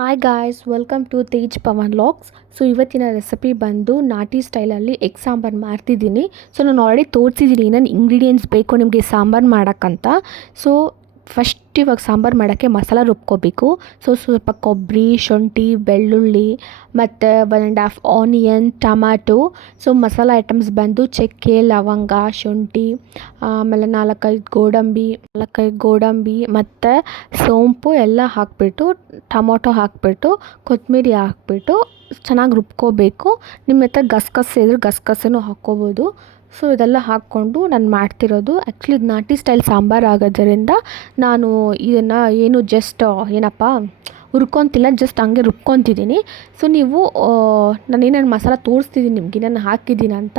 Hi guys, welcome to Tej Pavan logs. So ಇವತ್ತಿನ recipe ಬಂದು ನಾಟಿ ಸ್ಟೈಲಲ್ಲಿ ಎಗ್ ಸಾಂಬಾರು ಮಾಡ್ತಿದ್ದೀನಿ. ಸೊ ನಾನು ಆಲ್ರೆಡಿ ತೋರಿಸಿದ್ದೀನಿ ಏನೇನು ಇಂಗ್ರೀಡಿಯೆಂಟ್ಸ್ ಬೇಕು ನಿಮಗೆ ಸಾಂಬಾರು ಮಾಡೋಕ್ಕಂತ. ಸೊ ಫಸ್ಟ್ ಇವಾಗ ಸಾಂಬಾರು ಮಾಡೋಕ್ಕೆ ಮಸಾಲ ರುಬ್ಕೋಬೇಕು. ಸೊ ಸ್ವಲ್ಪ ಕೊಬ್ಬರಿ, ಶುಂಠಿ, ಬೆಳ್ಳುಳ್ಳಿ ಮತ್ತು 1.5 onion, tomato. So masala items ಬಂದು ಚಕ್ಕೆ, ಲವಂಗ, ಶುಂಠಿ, ಆಮೇಲೆ 4-5 ಗೋಡಂಬಿ ಮತ್ತು ಸೋಂಪು ಎಲ್ಲ ಹಾಕಿಬಿಟ್ಟು, ಟೊಮೊಟೊ ಹಾಕಿಬಿಟ್ಟು, ಕೊತ್ತಂಬರಿ ಹಾಕಿಬಿಟ್ಟು ಚೆನ್ನಾಗಿ ರುಬ್ಕೋಬೇಕು. ನಿಮ್ಮ ಹತ್ರ ಗಸಗಸೆ ಇದ್ರೆ ಗಸಗಸೆನೂ ಹಾಕ್ಕೋಬೋದು. ಸೊ ಇದೆಲ್ಲ ಹಾಕ್ಕೊಂಡು ನಾನು ಮಾಡ್ತಿರೋದು. ಆ್ಯಕ್ಚುಲಿ ಇದು ನಾಟಿ ಸ್ಟೈಲ್ ಸಾಂಬಾರು ಆಗೋದರಿಂದ ನಾನು ಇದನ್ನು ಏನು ಜಸ್ಟ್ ಹುರ್ಕೊತಿಲ್ಲ, ಜಸ್ಟ್ ಹಂಗೆ ರುಬ್ಕೊತಿದ್ದೀನಿ. ಸೊ ನೀವು ನಾನೇನೇನು ಮಸಾಲ ತೋರಿಸ್ತಿದ್ದೀನಿ ನಿಮಗೆ ನಾನು ಹಾಕಿದ್ದೀನಿ ಅಂತ.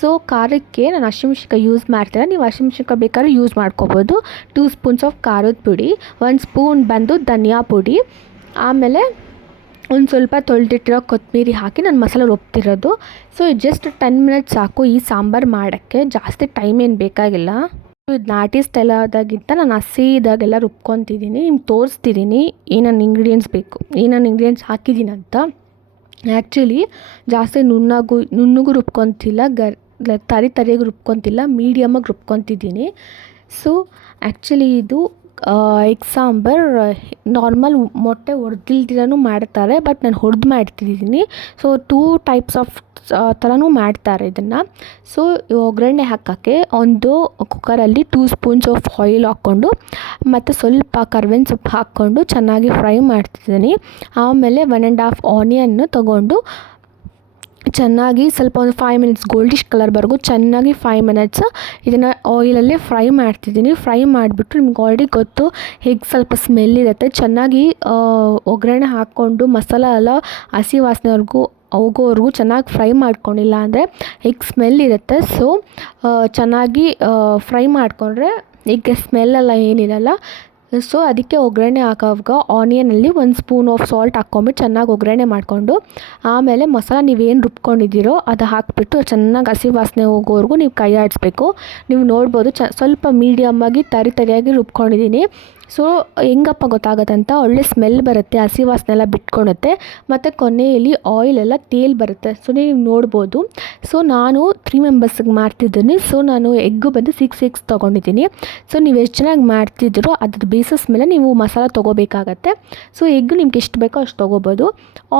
ಸೊ ಖಾರಕ್ಕೆ ನಾನು ಹಸಿಮೆಣ್ಸಿನ್ಕಾಯಿ ಯೂಸ್ ಮಾಡ್ತೀನಿ. ನೀವು ಹಸಿಮೆಣ್ಸಿನ್ಕಾಯಿ ಬೇಕಾದ್ರೆ ಯೂಸ್ ಮಾಡ್ಕೋಬೋದು. 2 ಸ್ಪೂನ್ಸ್ ಆಫ್ ಖಾರದ ಪುಡಿ, 1 ಸ್ಪೂನ್ ಬಂದು ಧನಿಯಾ ಪುಡಿ, ಆಮೇಲೆ ಒಂದು ಸ್ವಲ್ಪ ತೊಳೆದಿಟ್ಟಿರೋ ಕೊತ್ತಂಬರಿ ಹಾಕಿ ನಾನು ಮಸಾಲೆ ರುಬ್ತಿರೋದು. ಸೊ ಜಸ್ಟ್ 10 ಮಿನಿಟ್ಸ್ ಸಾಕು ಈ ಸಾಂಬಾರು ಮಾಡೋಕ್ಕೆ, ಜಾಸ್ತಿ ಟೈಮ್ ಏನು ಬೇಕಾಗಿಲ್ಲ. ಇದು ನಾಟಿ ಸ್ಟೈಲ್ ಆದಾಗಿಂತ ನಾನು ಹಸಿದಾಗೆಲ್ಲ ರುಬ್ಕೊತಿದ್ದೀನಿ. ನಿಮ್ಗೆ ತೋರಿಸ್ತಿದ್ದೀನಿ ಏನೇನು ಇಂಗ್ರೀಡಿಯೆಂಟ್ಸ್ ಬೇಕು, ಏನೇನು ಇಂಗ್ರೀಡಿಯೆಂಟ್ಸ್ ಹಾಕಿದ್ದೀನಿ ಅಂತ. ಆ್ಯಕ್ಚುಲಿ ಜಾಸ್ತಿ ನುಣ್ಣಗೂ ರುಬ್ಕೊತಿಲ್ಲ, ತರಿಯಾಗಿ ರುಬ್ಕೊತಿಲ್ಲ, ಮೀಡಿಯಮಾಗಿ ರುಬ್ಕೊತಿದ್ದೀನಿ. ಸೊ ಆ್ಯಕ್ಚುಲಿ ಇದು ಎಗ್ ಸಾಂಬಾರು ನಾರ್ಮಲ್ ಮೊಟ್ಟೆ ಹೊಡೆದಿಲ್ದಿರನೂ ಮಾಡ್ತಾರೆ, ಬಟ್ ನಾನು ಹೊಡೆದು ಮಾಡ್ತಿದ್ದೀನಿ. ಸೊ 2 ಟೈಪ್ಸ್ ಆಫ್ ಥರನೂ ಮಾಡ್ತಾರೆ ಇದನ್ನು. ಸೊ ಒಗ್ಗರಣೆ ಹಾಕೋಕ್ಕೆ ಒಂದು ಕುಕ್ಕರಲ್ಲಿ 2 ಸ್ಪೂನ್ಸ್ ಆಫ್ ಆಯಿಲ್ ಹಾಕ್ಕೊಂಡು ಮತ್ತು ಸ್ವಲ್ಪ ಕರ್ಬೇವಿನ ಸೊಪ್ಪು ಹಾಕ್ಕೊಂಡು ಚೆನ್ನಾಗಿ ಫ್ರೈ ಮಾಡ್ತಿದ್ದೀನಿ. ಆಮೇಲೆ 1.5 ಆನಿಯನ್ನು ತೊಗೊಂಡು ಚೆನ್ನಾಗಿ ಸ್ವಲ್ಪ ಒಂದು 5 ಮಿನಿಟ್ಸ್ ಗೋಲ್ಡಿಶ್ ಕಲರ್ವರೆಗೂ ಚೆನ್ನಾಗಿ 5 ಮಿನಿಟ್ಸ್ ಇದನ್ನು ಆಯಿಲಲ್ಲೇ ಫ್ರೈ ಮಾಡ್ತಿದ್ದೀನಿ. ಫ್ರೈ ಮಾಡಿಬಿಟ್ಟು ನಿಮ್ಗೆ ಆಲ್ರೆಡಿ ಗೊತ್ತು ಹೇಗೆ ಸ್ವಲ್ಪ ಸ್ಮೆಲ್ ಇರುತ್ತೆ. ಚೆನ್ನಾಗಿ ಒಗ್ಗರಣೆ ಹಾಕ್ಕೊಂಡು ಮಸಾಲ ಎಲ್ಲ ಹಸಿ ವಾಸನೆವರೆಗೂ ಹೋಗೋವರೆಗೂ ಚೆನ್ನಾಗಿ ಫ್ರೈ ಮಾಡ್ಕೊಂಡಿಲ್ಲ ಅಂದರೆ ಎಗ್ ಸ್ಮೆಲ್ ಇರುತ್ತೆ. ಸೊ ಚೆನ್ನಾಗಿ ಫ್ರೈ ಮಾಡಿಕೊಂಡ್ರೆ ಎಗ್ ಸ್ಮೆಲ್ಲೆಲ್ಲ ಏನಿರಲ್ಲ. ಸೊ ಅದಕ್ಕೆ ಒಗ್ಗರಣೆ ಹಾಕೋವಾಗ ಆನಿಯನಲ್ಲಿ 1 ಸ್ಪೂನ್ ಆಫ್ ಸಾಲ್ಟ್ ಹಾಕ್ಕೊಂಬಿಟ್ಟು ಚೆನ್ನಾಗಿ ಒಗ್ಗರಣೆ ಮಾಡಿಕೊಂಡು, ಆಮೇಲೆ ಮಸಾಲ ನೀವೇನು ರುಬ್ಕೊಂಡಿದ್ದೀರೋ ಅದು ಹಾಕಿಬಿಟ್ಟು ಚೆನ್ನಾಗಿ ಹಸಿ ವಾಸನೆ ಹೋಗೋವರೆಗೂ ನೀವು ಕೈ ಆಡಿಸ್ಬೇಕು. ನೀವು ನೋಡ್ಬೋದು ಸ್ವಲ್ಪ ಮೀಡಿಯಮ್ಮಾಗಿ ತರಿಯಾಗಿ ರುಬ್ಕೊಂಡಿದ್ದೀನಿ. ಸೊ ಹೆಂಗಪ್ಪ ಗೊತ್ತಾಗತ್ತಂತ, ಒಳ್ಳೆ ಸ್ಮೆಲ್ ಬರುತ್ತೆ, ಹಸಿ ವಾಸನೆ ಎಲ್ಲ ಬಿಟ್ಕೊಳುತ್ತೆ, ಮತ್ತು ಕೊನೆಯಲ್ಲಿ ಆಯಿಲೆಲ್ಲ ತೇಲ್ ಬರುತ್ತೆ. ಸೊ ನೀವು ನೋಡ್ಬೋದು. ಸೊ ನಾನು 3 ಮೆಂಬರ್ಸಿಗೆ ಮಾಡ್ತಿದ್ದೀನಿ. ಸೊ ನಾನು ಎಗ್ಗು ಬಂದು 6 ಎಗ್ಸ್ ತೊಗೊಂಡಿದ್ದೀನಿ. ಸೊ ನೀವು ಎಷ್ಟು ಚೆನ್ನಾಗಿ ಮಾಡ್ತಿದ್ದೀರೋ ಅದ್ರ ಬೇಸಸ್ ಮೇಲೆ ನೀವು ಮಸಾಲ ತೊಗೋಬೇಕಾಗತ್ತೆ. ಸೊ ಎಗ್ ನಿಮ್ಗೆ ಎಷ್ಟು ಬೇಕೋ ಅಷ್ಟು ತೊಗೋಬೋದು.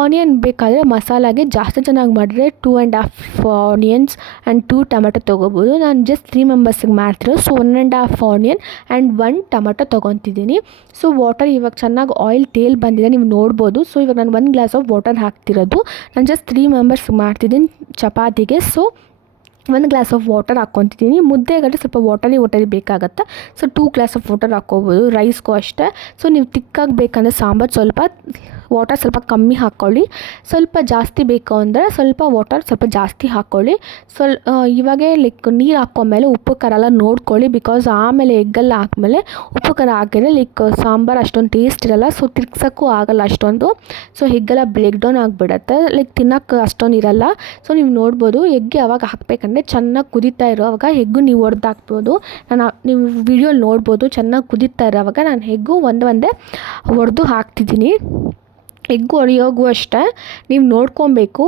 ಆನಿಯನ್ ಬೇಕಾದರೆ ಮಸಾಲಾಗೆ ಜಾಸ್ತಿ ಚೆನ್ನಾಗಿ ಮಾಡಿದ್ರೆ 2.5 ಆನಿಯನ್ಸ್ ಆ್ಯಂಡ್ 2 ಟೊಮೆಟೊ ತೊಗೋಬೋದು. ನಾನು ಜಸ್ಟ್ 3 ಮೆಂಬರ್ಸಿಗೆ ಮಾಡ್ತಿರೋ. ಸೊ 1.5 ಆನಿಯನ್ ಆ್ಯಂಡ್ 1 ಟೊಮೆಟೊ ತೊಗೊತಿದ್ದೀನಿ. ಸೊ ವಾಟರ್ ಇವಾಗ ಚೆನ್ನಾಗಿ ಆಯಿಲ್ ತೇಲ್ ಬಂದಿದೆ, ನೀವು ನೋಡ್ಬೋದು. ಸೊ ಇವಾಗ ನಾನು 1 ಗ್ಲಾಸ್ ಆಫ್ ವಾಟರ್ ಹಾಕ್ತಿರೋದು. ನಾನು ಜಸ್ಟ್ 3 ಮೆಂಬರ್ಸ್ ಮಾಡ್ತಿದ್ದೀನಿ ಚಪಾತಿಗೆ. ಸೊ 1 ಗ್ಲಾಸ್ ಆಫ್ ವಾಟರ್ ಹಾಕ್ಕೊತಿದ್ದೀನಿ. ಮುದ್ದೆಗಾದರೆ ಸ್ವಲ್ಪ ವಾಟರಿ ಬೇಕಾಗತ್ತೆ. ಸೊ 2 ಗ್ಲಾಸ್ ಆಫ್ ವಾಟರ್ ಹಾಕ್ಕೋಬೋದು, ರೈಸ್ಗೂ ಅಷ್ಟೇ. ಸೊ ನೀವು ತಿಕ್ಕಾಗಿ ಬೇಕಂದರೆ ಸಾಂಬಾರು ಸ್ವಲ್ಪ ವಾಟರ್ ಸ್ವಲ್ಪ ಕಮ್ಮಿ ಹಾಕ್ಕೊಳ್ಳಿ. ಸ್ವಲ್ಪ ಜಾಸ್ತಿ ಬೇಕು ಅಂದರೆ ಸ್ವಲ್ಪ ವಾಟರ್ ಸ್ವಲ್ಪ ಜಾಸ್ತಿ ಹಾಕ್ಕೊಳ್ಳಿ. ಇವಾಗೇ ನೀರು ಹಾಕ್ಕೊಂಡ್ಮೇಲೆ ಉಪ್ಪು ಖಾರ ಎಲ್ಲ ನೋಡ್ಕೊಳ್ಳಿ. ಬಿಕಾಸ್ ಆಮೇಲೆ ಎಗ್ಗೆಲ್ಲ ಹಾಕ್ಮೇಲೆ ಉಪ್ಪು ಖಾರ ಹಾಕಿದ್ರೆ ಸಾಂಬಾರು ಅಷ್ಟೊಂದು ಟೇಸ್ಟ್ ಇರೋಲ್ಲ. ಸೊ ತಿರ್ಗ್ಸೋಕ್ಕೂ ಆಗೋಲ್ಲ ಅಷ್ಟೊಂದು. ಸೊ ಎಗ್ಗೆಲ್ಲ ಬ್ರೇಕ್ ಡೌನ್ ಆಗಿಬಿಡತ್ತೆ, ತಿನ್ನೋಕ್ಕೆ ಅಷ್ಟೊಂದು ಇರೋಲ್ಲ. ಸೊ ನೀವು ನೋಡ್ಬೋದು ಎಗ್ಗೆ ಯಾವಾಗ ಹಾಕಬೇಕಂದ್ರೆ ಚೆನ್ನಾಗಿ ಕುದೀತಾ ಇರೋವಾಗ ಎಗ್ಗು ನೀವು ಹಾಕ್ಬೋದು. ನೀವು ವಿಡಿಯೋಲಿ ನೋಡ್ಬೋದು ಚೆನ್ನಾಗಿ ಕುದೀತಾ ಇರೋವಾಗ ನಾನು ಎಗ್ಗು ಒಂದೇ ಹೊಡೆದು ಹಾಕ್ತಿದ್ದೀನಿ. ಎಗ್ಗು ಹೊಡೆಯೋಗೂ ಅಷ್ಟೇ ನೀವು ನೋಡ್ಕೊಬೇಕು,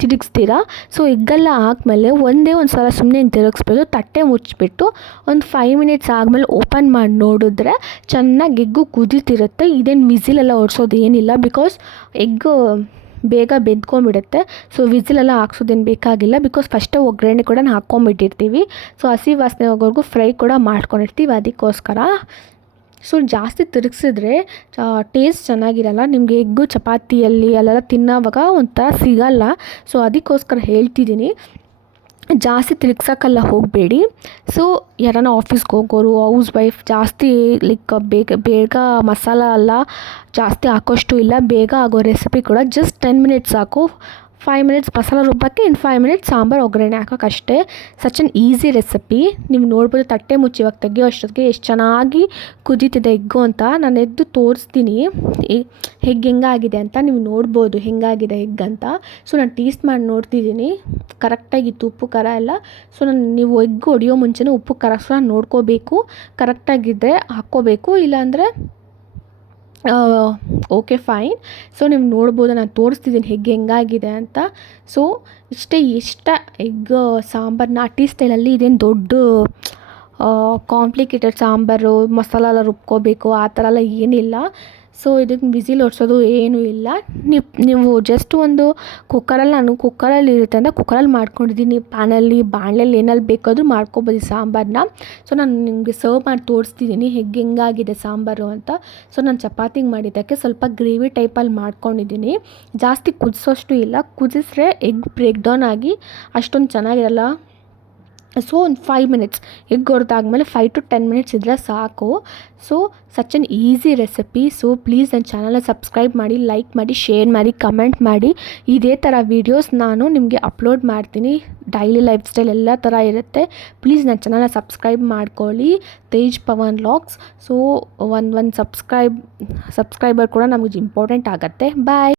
ತಿರುಗಿಸ್ತೀರಾ. ಸೊ ಎಗ್ಗೆಲ್ಲ ಹಾಕ್ಮೇಲೆ ಒಂದೇ ಒಂದು ಸಲ ಸುಮ್ಮನೆ ತಿರುಗಿಸ್ಬಿಟ್ಟು ತಟ್ಟೆ ಮುಚ್ಚಿಬಿಟ್ಟು ಒಂದು 5 ಮಿನಿಟ್ಸ್ ಆದಮೇಲೆ ಓಪನ್ ಮಾಡಿ ನೋಡಿದ್ರೆ ಚೆನ್ನಾಗಿ ಎಗ್ಗು ಕುದೀತಿರುತ್ತೆ. ಇದೇನು ವಿಸಿಲೆಲ್ಲ ಹೊಡ್ಸೋದು ಏನಿಲ್ಲ, ಬಿಕಾಸ್ ಎಗ್ಗು ಬೇಗ ಬೆಂದ್ಕೊಂಡ್ಬಿಡುತ್ತೆ. ಸೊ ವಿಸಿಲೆಲ್ಲ ಹಾಕ್ಸೋದೇನು ಬೇಕಾಗಿಲ್ಲ, ಬಿಕಾಸ್ ಫಸ್ಟೇ ಒಗ್ಗರಣೆ ಕೂಡ ಹಾಕ್ಕೊಂಬಿಟ್ಟಿರ್ತೀವಿ. ಸೊ ಹಸಿ ವಾಸನೆ ಹೋಗೋವರೆಗೂ ಫ್ರೈ ಕೂಡ ಮಾಡ್ಕೊಂಡಿರ್ತೀವಿ, ಅದಕ್ಕೋಸ್ಕರ. ಸೊ ಜಾಸ್ತಿ ತಿರುಗಿಸಿದ್ರೆ ಟೇಸ್ಟ್ ಚೆನ್ನಾಗಿರಲ್ಲ. ನಿಮಗೆ ಎಗ್ಗು ಚಪಾತಿಯಲ್ಲಿ ಅಲ್ಲೆಲ್ಲ ತಿನ್ನೋವಾಗ ಒಂಥರ ಸಿಗಲ್ಲ. ಸೊ ಅದಕ್ಕೋಸ್ಕರ ಹೇಳ್ತಿದ್ದೀನಿ, ಜಾಸ್ತಿ ತಿರುಗ್ಸೋಕ್ಕೆಲ್ಲ ಹೋಗಬೇಡಿ. ಸೊ ಯಾರನ್ನ ಆಫೀಸ್ಗೆ ಹೋಗೋರು, ಹೌಸ್ ವೈಫ್ ಜಾಸ್ತಿ ಬೇಗ ಮಸಾಲ ಎಲ್ಲ ಜಾಸ್ತಿ ಹಾಕೋಷ್ಟು ಇಲ್ಲ, ಬೇಗ ಆಗೋ ರೆಸಿಪಿ ಕೂಡ ಜಸ್ಟ್ 10 ಮಿನಿಟ್ಸ್ ಸಾಕು. 5 ಮಿನಿಟ್ಸ್ ಮಸಾಲ ರುಬ್ಬಕ್ಕೆ, ಇನ್ನು 5 ಮಿನಿಟ್ಸ್ ಸಾಂಬಾರು ಒಗ್ಗರಣೆ ಹಾಕೋಕ್ಕಷ್ಟೇ. Such an easy recipe. ನೀವು ನೋಡ್ಬೋದು ತಟ್ಟೆ ಮುಚ್ಚಿ ಇವಾಗ ತೆಗಿಯೋ ಅಷ್ಟೊತ್ತಿಗೆ ಎಷ್ಟು ಚೆನ್ನಾಗಿ ಕುದೀತಿದೆ ಎಗ್ಗು ಅಂತ. ನಾನು ಎದ್ದು ತೋರಿಸ್ತೀನಿ ಎಗ್ ಹೆಂಗಾಗಿದೆ ಅಂತ. ನೀವು ನೋಡ್ಬೋದು ಹೆಂಗಾಗಿದೆ ಎಗ್ ಅಂತ. ಸೊ ನಾನು ಟೇಸ್ಟ್ ಮಾಡಿ ನೋಡ್ತಿದ್ದೀನಿ, ಕರೆಕ್ಟಾಗಿತ್ತು ಉಪ್ಪು ಖಾರ ಎಲ್ಲ. ಸೊ ನೀವು ಎಗ್ ಹೊಡಿಯೋ ಮುಂಚೆನೇ ಉಪ್ಪು ಖಾರ ಸಹ ನೋಡ್ಕೋಬೇಕು, ಕರೆಕ್ಟಾಗಿದ್ದರೆ ಹಾಕ್ಕೋಬೇಕು, ಇಲ್ಲಾಂದರೆ ಓಕೆ ಫೈನ್. ಸೊ ನೀವು ನೋಡ್ಬೋದು, ನಾನು ತೋರಿಸ್ತಿದ್ದೀನಿ ಹೆಂಗಾಗಿದೆ ಅಂತ. ಸೊ ಇಷ್ಟ ಎಗ್ ಸಾಂಬಾರು ನಾಟಿ ಸ್ಟೈಲಲ್ಲಿ ಇದೇನು ದೊಡ್ಡ ಕಾಂಪ್ಲಿಕೇಟೆಡ್ ಸಾಂಬಾರು ಮಸಾಲ ಎಲ್ಲ ರುಬ್ಕೋಬೇಕು ಆ ಥರ ಎಲ್ಲ ಏನಿಲ್ಲ. ಸೊ ಇದಕ್ಕೆ ವಿಸಿಲ್ ಹೊಡ್ಸೋದು ಏನೂ ಇಲ್ಲ. ನೀವು ಜಸ್ಟ್ ಒಂದು ಕುಕ್ಕರಲ್ಲಿ ಇರುತ್ತೆ ಅಂದರೆ ಕುಕ್ಕರಲ್ಲಿ ಮಾಡ್ಕೊಂಡಿದ್ದೀನಿ. ಪ್ಯಾನಲ್ಲಿ ಬಾಣಲೆಯಲ್ಲಿ ಏನಲ್ಲಿ ಬೇಕಾದರೂ ಮಾಡ್ಕೊಬೋದು ಈ ಸಾಂಬಾರನ್ನ. ಸೊ ನಾನು ನಿಮಗೆ ಸರ್ವ್ ಮಾಡಿ ತೋರಿಸ್ತಿದ್ದೀನಿ ಹೆಂಗಾಗಿದೆ ಸಾಂಬಾರು ಅಂತ. ಸೊ ನಾನು ಚಪಾತಿಗೆ ಮಾಡಿದ್ದಕ್ಕೆ ಸ್ವಲ್ಪ ಗ್ರೇವಿ ಟೈಪಲ್ಲಿ ಮಾಡ್ಕೊಂಡಿದ್ದೀನಿ. ಜಾಸ್ತಿ ಕುದಿಸೋಷ್ಟು ಇಲ್ಲ, ಕುದಿಸ್ರೆ ಎಗ್ ಬ್ರೇಕ್ ಡೌನ್ ಆಗಿ ಅಷ್ಟೊಂದು ಚೆನ್ನಾಗಿರಲ್ಲ. ಸೊ ಒಂದು 5 ಮಿನಿಟ್ಸ್ ಎಗ್ ಹೊಡೆದಾದ್ಮೇಲೆ 5 to 10 ಮಿನಿಟ್ಸ್ ಇದ್ದರೆ ಸಾಕು. So such N easy recipe. So please ನನ್ನ ಚಾನಲ್ನ ಸಬ್ಸ್ಕ್ರೈಬ್ ಮಾಡಿ, ಲೈಕ್ ಮಾಡಿ, ಶೇರ್ ಮಾಡಿ, ಕಮೆಂಟ್ ಮಾಡಿ. ಇದೇ ಥರ ವೀಡಿಯೋಸ್ ನಾನು ನಿಮಗೆ ಅಪ್ಲೋಡ್ ಮಾಡ್ತೀನಿ. ಡೈಲಿ ಲೈಫ್ ಸ್ಟೈಲ್ ಎಲ್ಲ ಥರ ಇರುತ್ತೆ. ಪ್ಲೀಸ್ ನನ್ನ ಚಾನಲ್ನ ಸಬ್ಸ್ಕ್ರೈಬ್ ಮಾಡ್ಕೊಳ್ಳಿ, ತೇಜ್ ಪವನ್ ವ್ಲಾಗ್ಸ್. ಸೊ ಒಂದು ಸಬ್ಸ್ಕ್ರೈಬರ್ ಕೂಡ ನಮಗೆ ಇಂಪಾರ್ಟೆಂಟ್ ಆಗುತ್ತೆ. ಬಾಯ್.